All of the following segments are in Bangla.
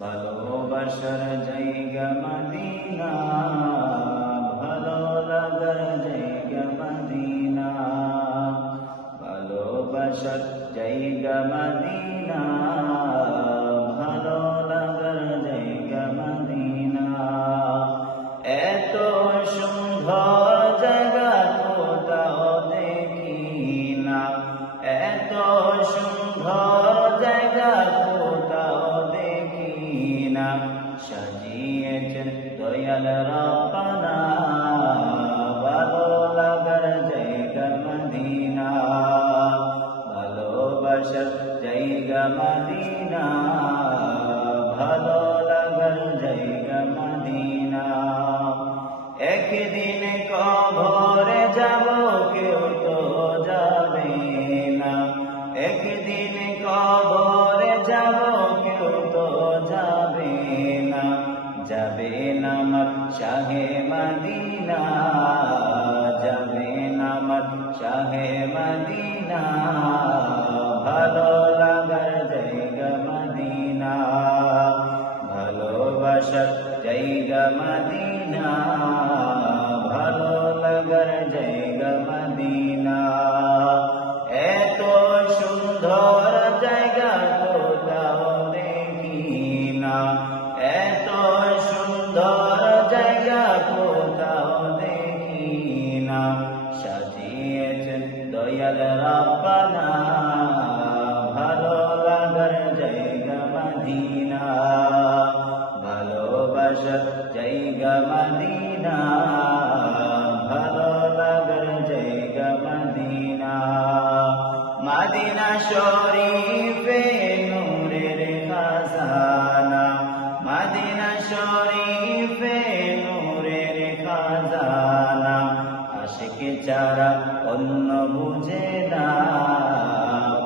ভালোবাসার জায়গা মদিনা, ভালো লাগার জায়গা মদিনা, ভালোবাসার জায়গা মদিনা, ভালো লাগার জায়গা মদিনা। এত সুন্দর জায়গা কোথাও দেখি না, এত সুন্দর জায়গা কোথাও দেখি না। সাজিয়েছেন দয়াল রব্বানা, ভালো লাগার জায়গা মদিনা, ভালোবাসার জায়গা মদিনা, ভালো লাগার জায়গা মদিনা। একদিন কবরে যাব কেউ তো যাবে না, একদিন কবরে যাব কেউ তো যাবে না, যাবে না আমার শাহে মদিনা, যাবে না আমার শাহে মদিনা, ভালো লাগার জায়গা মদিনা, ভালোবাসার জায়গা মদিনা, ভালো লাগার জায়গা মদিনা। এত সুন্দর জায়গা কোথাও দেখি না, এত সুন্দর জায়গা কোথাও দেখি না। সাজিয়েছেন দয়াল রব্বানা, ভালো লাগার জায়গা মদিনা, ভালোবাসার জায়গা মদিনা, ভালো লাগার জায়গা মদিনা। মদিনা শরীফে নূরের খাজানা, মদিনা শরীফে নূরের খাজানা, আশিক ছাড়া অন্য বুঝে না,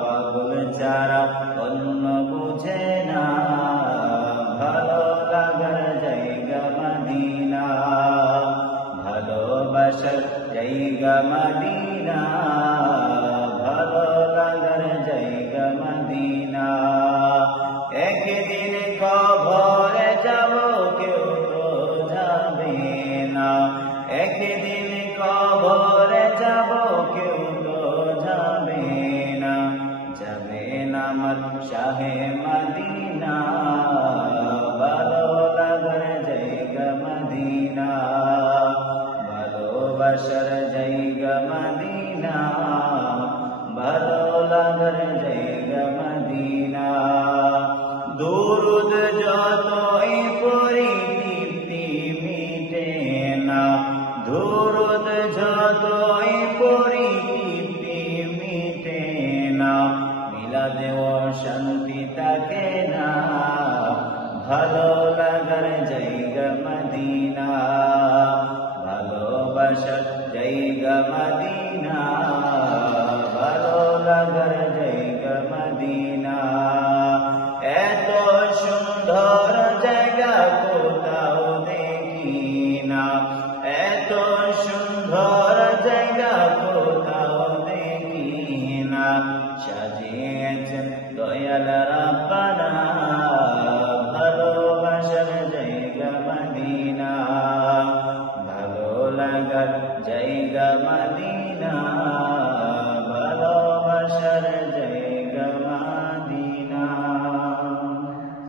পাগল ছাড়া অন্য বুঝে না, ভালো লাগার জায়গা মদিনা, ভালোবাসার জায়গা মদিনা, ভালো লাগার জায়গা মদিনা। একদিন কবরে যাব কেউ তো যাবে না, একদিন কবরে যাব কেউ তো যাবে না, যাবে না আমার শাহে মদিনা, ভালো লাগার জায়গা মদিনা, ভালোবাসার জায়গা মদিনা, ভালো লাগার জায়গা মদিনা। দুরুদ যতই পড়ি তৃপ্তি মিটে না, দুরুদ যতই পড়ি তৃপ্তি মিটে না, মিলাদেও শান্তি থাকে না, ভালো লাগার জায়গা মদিনা, ভালোবাসার জায়গা মদিনা।